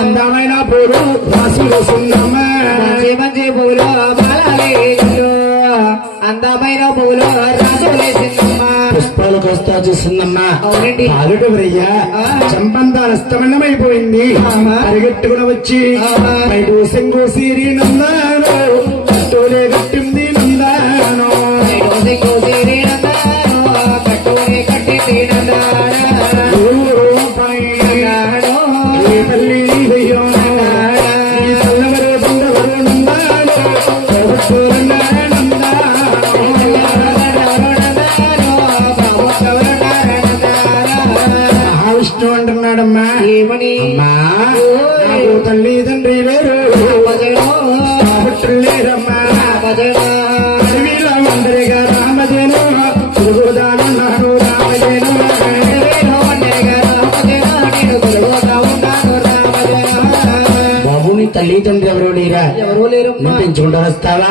అందమైన పూలు రాసులు సున్నమ్మా మంచి పూలు బాలలేజులు అందమైన పూలు రాసులేసిందమ్మా పుష్పాలు కోస్తా చూసిందమ్మా అవునండి అల్లుడు వ్రయ్య చంపంతా నష్టమన్నమైపోయింది పరిగెట్టుకుని వచ్చి బయట సింగోసిరి నందాను కట్టోలే కట్టింది నందాను సింగోసిరి నందాను కట్టోలే కట్టింది నందాను తల్లి చల్లవరు బండవరు నందాను విష్ణు అంటున్నాడమ్మా ఏమని అమ్మా నాకు తల్లి తండ్రి లేరు లేరమ్మా అందరిగా రామజేను తిరుగుదానున్నాను రామజేను బాబుని తల్లి తండ్రి ఎవరు లేరా ఎవరు లేరు పెంచుకుంటూ వస్తావా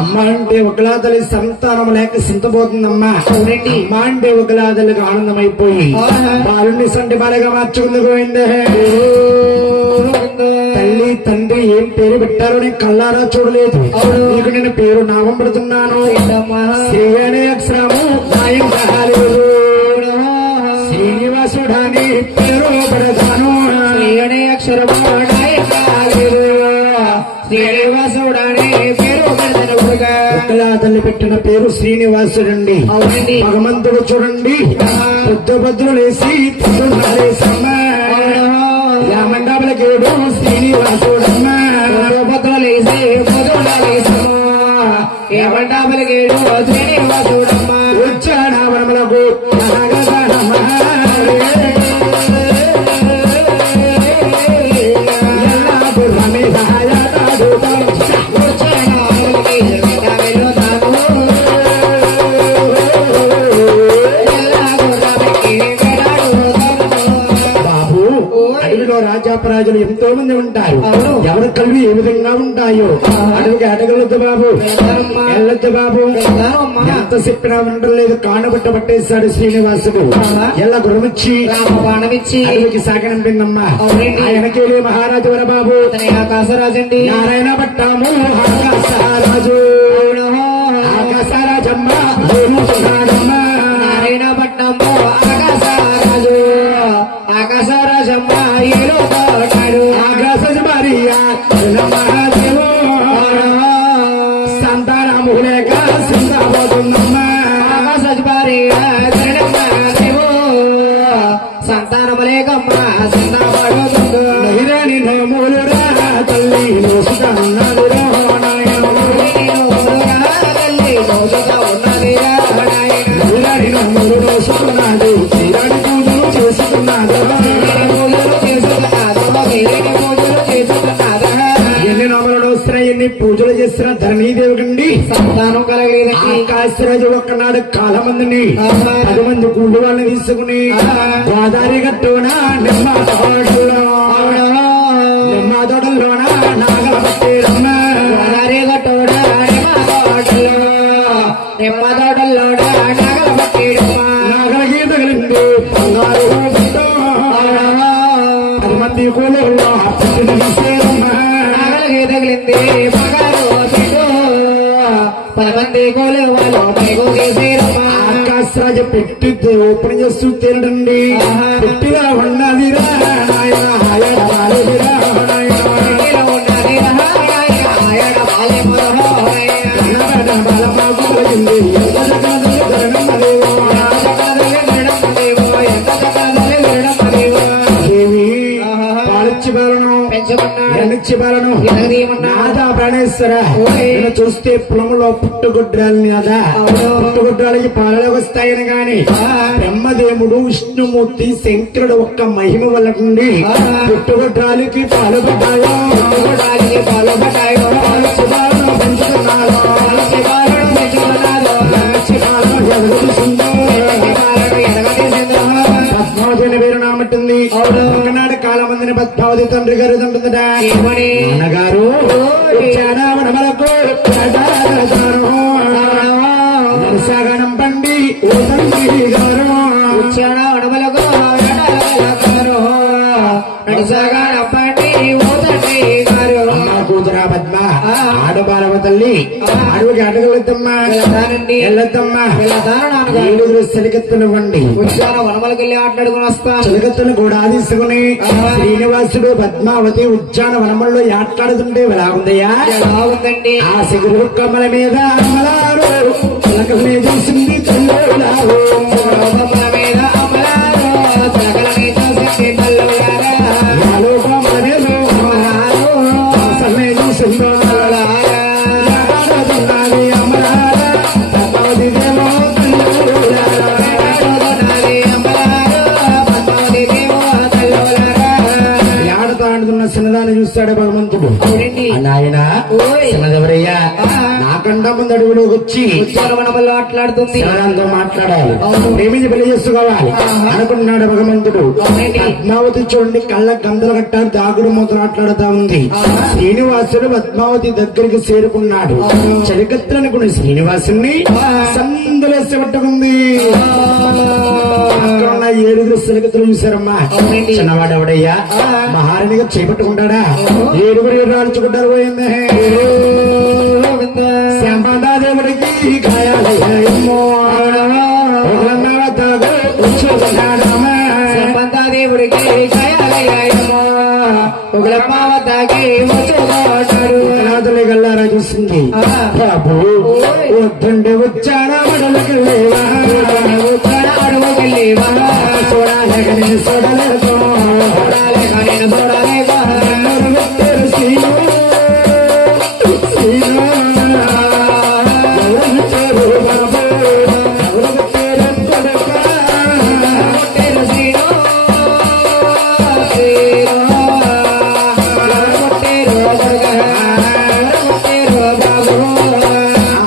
అమ్మ అంటే ఒకలా తల్లి సంతానం లేక సింతపోతుందమ్మా అమ్మ అంటే ఒకలా తల్లికి ఆనందమైపోయి బాలుని సంటి బాలగా మార్చుకుంది పోయిందే తల్లి తండ్రి ఏం పేరు పెట్టారో నేను కళ్ళారా చూడలేదు నీకు నేను పేరు నామం పెడుతున్నాను శ్రీ అనే అక్షరము నాయం కాలేదు శ్రీనివాసుడాని పేరు పెడతాను శ్రీ అనే అక్షరము నాయం కాలేదు శ్రీనివాసుడాని పేరు పెడతాను తల్లి పెట్టిన పేరు శ్రీనివాసుడండి అవునండి భగవంతుడు చూడండి పొద్దులు లేసి పొద్దులేసమ్మా మండపలకేడు శ్రీనివాసుడమ్మా పొద్దులేసి పొద్దులేసమ్మా ఏ మండపలకేడు శ్రీనివాసుడమ్మా ఉచ్చారణములకు రాజాపరాజులు ఎంతో మంది ఉంటారు ఎవరి కళ్ళు ఏ విధంగా ఉంటాయో అడవికి అడగలొద్దు బాబు వెళ్ళొద్దు బాబు ఎంత చెప్పినా ఉండలేదు కానుబట్ట పట్టేశాడు శ్రీనివాసుడు ఎలా గురమిచ్చి బాణమిచ్చి అడవికి సాగనంపిందమ్మా ఆయనకేలే మహారాజు వర బాబు ఆకాశరాజండి నారాయణ పట్టాము ఆకాశరాజు ఆకాశరాజమ్మ నారాయణ పట్టాము ఆకాశరాజు ఆకాశరాజమ్మ ఏలో ఆకాశ భార్య సంతానము లేక సింతాపోతుందమ్మా ఆకాశ భార్య సంతానము లేకమ్మా సింతాపడుతుందో నహిరాని నోములు రా తల్లి మోసుకున్నాడు నహిరాని నోములు రోసుకున్నాడు శ్రీరాణి పూజలు చేసుకున్నాడు ఎన్ని నోములు వస్తున్నా ఎన్ని పూజలు చేస్తున్నా ధరణీదేవి కండి సంతానం కలగలేదండి ఆకాశరాజు ఒక్కనాడు కాల మందిని 10 మంది కూలి వాళ్ళని తీసుకుని గోదావరి గట్టున నిమ్మ తోటల్లోన నాగల పట్టేరమ్మ గోదావరి గట్టున నిమ్మ తోటల్లోన నాగల పట్టేరమ్మ నాగల గీత కలిగింది బంగారు 10 మంది కూలీల్లో నాగల గీత కలిగింది బంగారు 10 మంది కూలి వాళ్ళు పైకు తీసేరమ్మ ఆకాశరాజు పెట్టి ఓపెన్ చేస్తూ తేలండి పెట్టిగా ఉన్నది నాదా ప్రాణేశ్వర చూస్తే పొలంలో పుట్టుగుడ్రాలని అదా పుట్టుగుడ్రాలకి పాలలోకి వస్తాయని గాని బ్రహ్మదేవుడు విష్ణుమూర్తి శంకరుడు ఒక్క మహిమ వల్లకుండి పుట్టుగుడ్రాలకి పాల్పడ్డాయో పెంచుకున్నాడు పద్మావతి పేరు నామట్టుంది ఒకనాడు కాలమందిని పద్మావతి తండ్రి గారు తంటుందట అన్నగారు నరసాగనం పండి ఓ తండ్రి గారు నడుసాగాడప్పండి ఓ తండ్రి గారు అమ్మ కూతురా పద్మ ఆడబాలవ తల్లి అడవికి అడగలద్దమ్మా వెళ్ళొద్దమ్మా ఏడుగురు చెలికత్తనివ్వండి ఉద్యాన వనమలకి వెళ్ళి ఆటలాడుకుని వస్తాను చెలికత్తను కూడా తీసుకుని శ్రీనివాసుడు పద్మావతి ఉద్యాన వనముల్లో ఆటలాడుతుంటే ఎలా ఉందయ్యా బాగుందండి ఆ సిగురు కమ్మల మీద అమలారు చిలకల్ని చూసింది తల్లులారు కమ్మల మీద అమలారు చిలకలని చూసింది తల్లులారా చూసిందో పద్మావతి దేవో ఆడుతున్న చిన్నదాన్ని చూస్తాడే భగవంతుడు నాయన చిన్నదెవరయ్యా నాకండా ముందు అడుగులోకి వచ్చి వనమల్లో ఆటలాడుతుంది చిన్నదాంతో మాట్లాడాలి ప్రేమించి పెళ్లి చేసుకోవాలి అనుకున్నాడు భగవంతుడు పద్మావతి చూడండి కళ్ళ గందలు కట్టారు దాగుడు మూతలు ఆటలాడుతా ఉంది శ్రీనివాసుడు పద్మావతి దగ్గరికి చేరుకున్నాడు చలికత్తులనుకున్న శ్రీనివాసుని సందులేసి పట్టుకుంది అక్కడ ఉన్న ఏడుగురు చలికత్తులు చూశారమ్మా చిన్నవాడు ఎవడయ్యా మహారాణిగా చేపట్టుకుంటాడా ఏడుగురు రాల్చుకుంటారు పోయింది శాంపదాదేవుడికి గాయాలయ్యాయమ్మో సంపదాదేవుడికి గాయాలయ్యాయమ్మో ఉగ్రమావతాకి వచ్చుకుంటాడు గల్లారా చూసింది బాబు వద్దండి వచ్చారా అడవుకెళ్ళేవా అడవుకెళ్ళేవా చూడాలేక నేను చూడలేదు చూడాలేక నేను చూడలేవా శ్రీను శ్రీను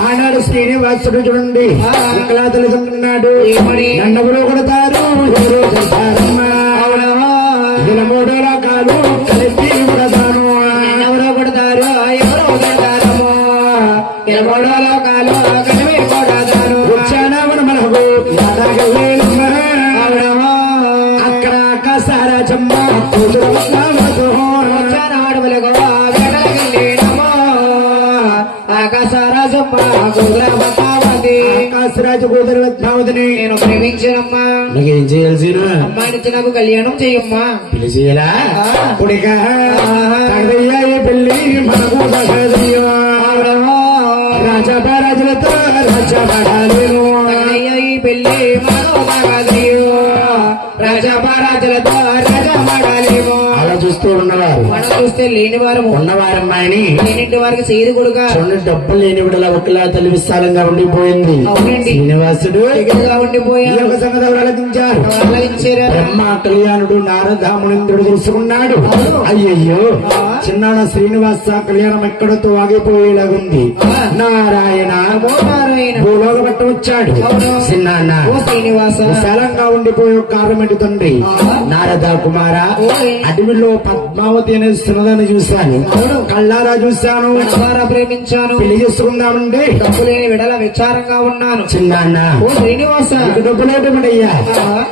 ఆనాడు శ్రీనివాసుడు చూడండి ఇక్కడ తెలుసుకున్నాడు దండములు కొడతారు ఎవరో కొడతారమ్మా ఇలా మూడో రకాలు కలిపి కొడతాను ఎవరో కొడతారు ఎవరో కొడతారమ్మో ఇలా మూడో లోకాలు కలిపి కొడతారు వచ్చానామని మనకు అక్కడ ఆకాశారాజమ్మ కూతురు అడవులకు వేడకెళ్ళేనమ్మో ఆకాశరాజమ్మ కుదురమతావతి ఆకాశరాజు కూతురు పద్మావతిని నేను ప్రేమించానమ్మా నీకేం చేయాల్సిన అమ్మాయినిచ్చి నాకు కళ్యాణం చెయ్యమ్మా పిలిచేలా కుడిగా పెళ్లి మనకు రాజారాజులతో రాజాడాలేను ఈ పెళ్లి మనోదయో రాజారాజులతో రాజా మాడాలేమో అలా చూస్తూ ఉన్నవారు మనం చూస్తే లేని వారము ఉన్నవారమ్మాయిని లేనింటి వారికి చేయదు కొడుక చూడండి డబ్బులు లేని విడలా ఒకలా తల్లి విస్తారంగా ఉండిపోయింది అవునండి శ్రీనివాసుడు ఎదురుగా ఉండిపోయా ఈ యొక్క సంగతి ఆలోచించారు ఆలోచించారా బ్రహ్మ కళ్యాణుడు నారదామునింద్రుడు తెలుసుకున్నాడు అయ్యయ్యో చిన్నాడ శ్రీనివాస కళ్యాణం ఎక్కడతో ఆగిపోయేలాగుంది నారాయణ భూలోక పట్టు వచ్చాడు చిన్నాన్న శ్రీనివాస విశాలంగా ఉండిపోయే కారణం ఏంటి తండ్రి నారద కుమార అడవిలో పద్మావతి అనే శ్రీదాన్ని చూశాను కళ్ళారా చూశాను ప్రేమించాను పెళ్లి చేసుకుందామండి డబ్బు లేని విడల విచారంగా ఉన్నాను చిన్నాన్న శ్రీనివాస డబ్బులేటమడయ్యా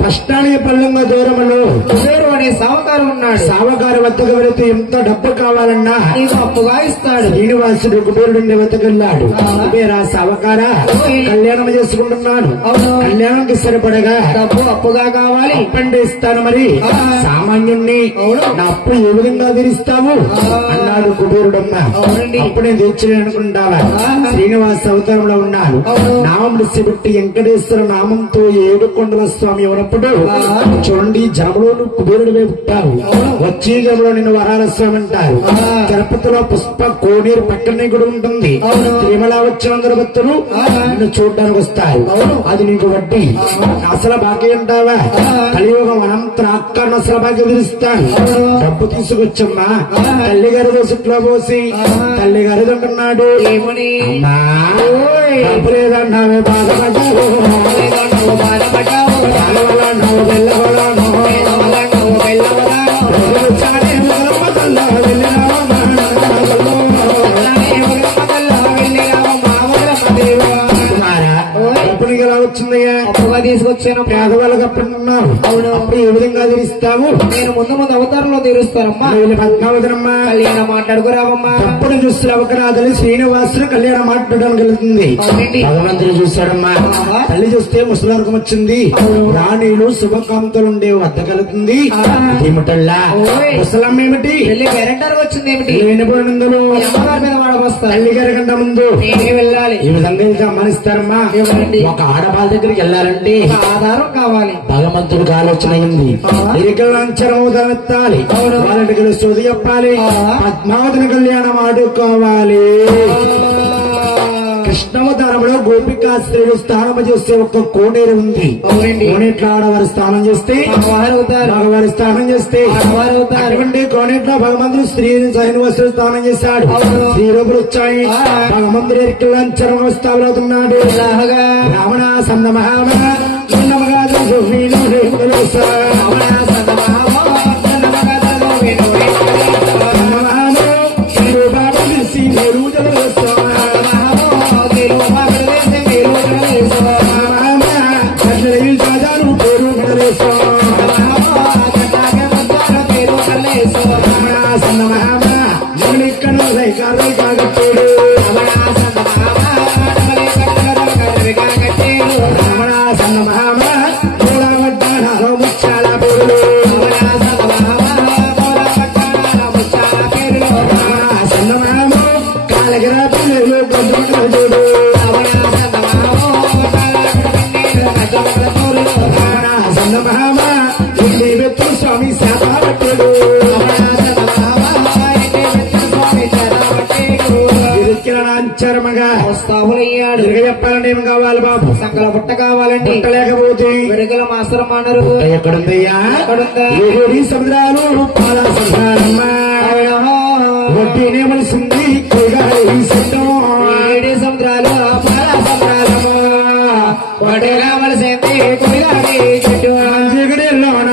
కష్టానికి పల్లంగా దూరములో కుబేరు అనే సావకారు ఉన్నాడు సావకారు వద్దకు వెళితే ఎంత డబ్బు కావాలన్నా నీకు అప్పుగా ఇస్తాడు శ్రీనివాసుడు కుబేరుడిని వెతకెళ్ళాడు కుబేరా సావకారా కళ్యాణం చేసుకుంటున్నాను కళ్యాణంకి సరిపడగా డబ్బు అప్పుగా కావాలి అప్పండి ఇస్తాను మరి సామాన్యుణ్ణి నా అప్పు ఏ విధంగా తీరుస్తావు అన్నాడు కుబేరుడమ్మ అప్పుడే తీర్చలే అనుకుంటావా శ్రీనివాస అవతారంలో ఉన్నాను నామం పెట్టి వెంకటేశ్వర నామంతో ఏడుకొండల స్వామి ఉన్నప్పుడు చూడండి జనములో కుబేరుడు పుట్టావు వచ్చే జనంలో నిన్ను వరాల స్వామి అంటారు తిరుపతిలో పుష్ప కోనేరు పక్కనే కూడా ఉంటుంది తిరుమల వచ్చినందరు భక్తులు నిన్ను చూడడానికి వస్తారు అది నీకు వడ్డీ అసలు బాకీ అంటావా కలియుగం అనంతర ఆకారణ అసలు బాకీ తీరుస్తాను డబ్బు తీసుకొచ్చమ్మా తల్లి గారి దోసుట్లో పోసి తల్లి గారి అంటున్నాడు అమ్మా డబ్బు లేదన్నావే బాధపడ్డావు వెళ్ళగలను వచ్చిందయ్యా అప్పుగా తీసుకొచ్చాను పేదవాళ్ళకి అప్పుడున్నావు అవును అప్పుడు ఏ విధంగా తీరుస్తావు తీరుస్తావు నేను ముందు ముందు అవతారంలో తీరుస్తానమ్మా. పద్మావతనమ్మా కళ్యాణం మాట్లాడుకురావమ్మా. తప్పుడు చూస్తున్న అవకరాదులు శ్రీనివాసులు కళ్యాణం మాట్లాడడం కలుగుతుంది. అవునండి. భగవంతుడు చూస్తాడమ్మా. తల్లి చూస్తే ముసలార్గం వచ్చింది. రాణిలు శుభకాంతలు ఉండే వద్ద కలుగుతుంది. ఏమిటల్లా ముసలమ్మ ఏమిటి వెళ్ళి పేరెంటారు వచ్చింది ఏమిటి? వినపడినందులో అమ్మగారి మీద వాడబోస్తారు. తల్లి గారి కంటే ముందు నేనే వెళ్ళాలి. ఈ విధంగా గమనిస్తారమ్మా. ఒక ఆడవాళ్ళ దగ్గరికి వెళ్ళాలంటే ఒక ఆధారం కావాలి. భగవంతుడికి ఆలోచన అయింది. ఎత్తాలి వాళ్ళకి స్తోతి చెప్పాలి. పద్మావతిని కళ్యాణం ఆడుకోవాలి. కృష్ణావతారంలో గోపికాస్త్రీలు స్నానం చేస్తే ఒక్క కోనేరు ఉంది. కోనేట్లో ఆడవారు స్నానం చేస్తే మగవారు స్నానం చేస్తే అటువంటి కోనేట్లో భగవంతుడు స్త్రీని శ్రీనివాసుడు స్నానం చేశాడు. స్త్రీ రూపులు వచ్చాయి. భగవంతుడు స్థాపనవుతున్నాడు. రావణ సందమహామ స్వామి శాపట్టాడు. స్థాపులయ్యాడు. చెప్పాలంటే ఏం కావాలి బాబు? సకల బుట్ట కావాలండి. లేకపోతే వెనుకల మాసరం అన్నారు. ఎక్కడుందయ్యా? సముద్రాలు పాల వడ్డీనే మలిసింది ఏడే సముద్రాలు పాల సంద్రాలము వడ్డీ కావలసింది చెట్టు జగడేలోన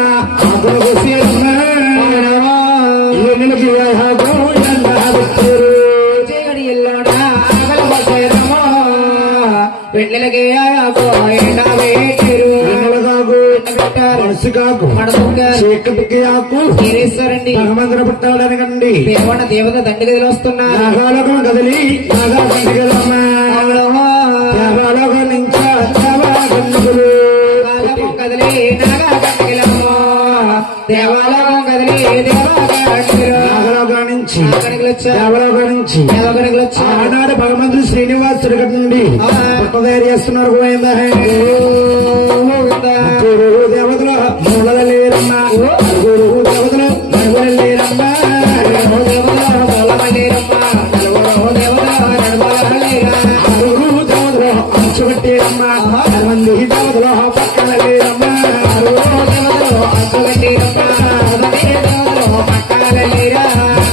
భగవంతుడు పుట్టాడనకండి. దేవత దండి గదిలో వస్తున్నా నాగాలోకం కదిలి దేవాలోకం నుంచి కదిలి దేవాలోకం కదిలి నాగలోకం నుంచి దేవలోకం నుంచి ఆనాడు భగవంతుడు శ్రీనివాసుడు నుండి తయారు చేస్తున్నారు. గోవింద దేవతల మూలల లేరమ్మా. దేవతల నడుగుల లేరమ్మా. దేవతలు అంచుబట్టేరమ్మా. మంది దేవతలు పక్కన లేరమ్మా.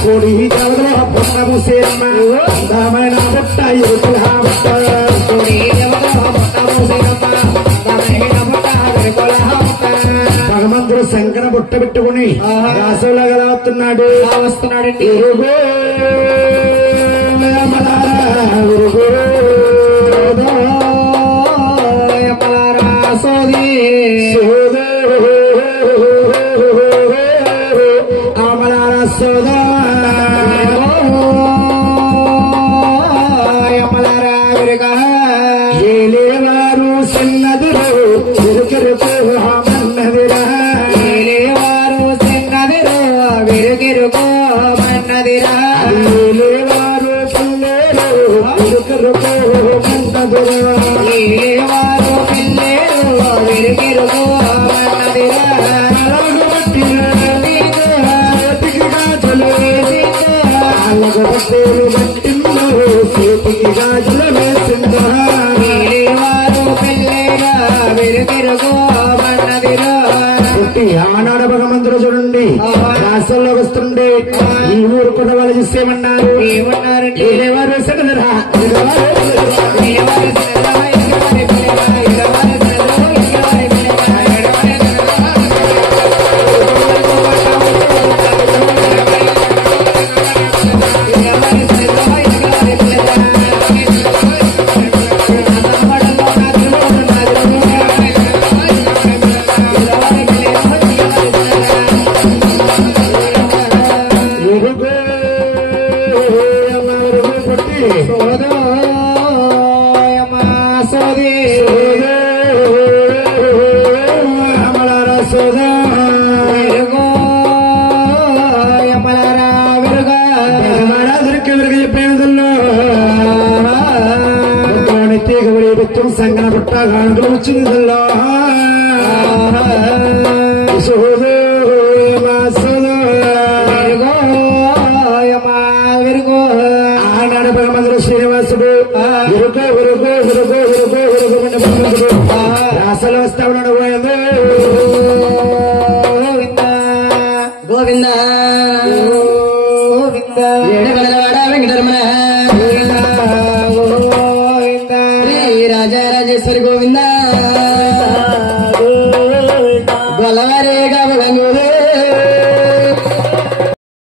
కోడి దేవతలు పుట్ట మూసేరమ్మా. అందమైన పుట్ట యువకుల పుట్ట భగవంతుడు శంకర బుట్ట పెట్టుకుని రాసంలో గలవుతున్నాడు. వస్తున్నాడండి. ఏలేవారు సన్నదురు మన్నదిరా. ఏలేవారు సన్నదిరు విరుగిరుకోమన్నదిరా. ఏలేవారు పిల్లేరు విరుగిరుకోమన్నదిరా. ఏలేవారు పిల్లేరు విరుగిరుకోమన్నదిరా. గాజులు బట్టిందో చేతికి గాజులు వేసిందా. ఆనాడు భగవంతుడు చూడండి రాష్ట్రంలోకి వస్తుండే ఈ ఊరు కొత్త వాళ్ళు చూసేమన్నారు. ఏమన్నారంటే ఎవరు సగలరా నిత్యం సంగన పుట్ట గానుకలు వచ్చిందిలో ఆనాడు పరమందుడు శ్రీనివాసుడు రాసలు వస్తా ఉన్నాడు గోవింద ఏడవలవాడ వెంకటరమణ రాజా రాజేశ్వరి గోవింద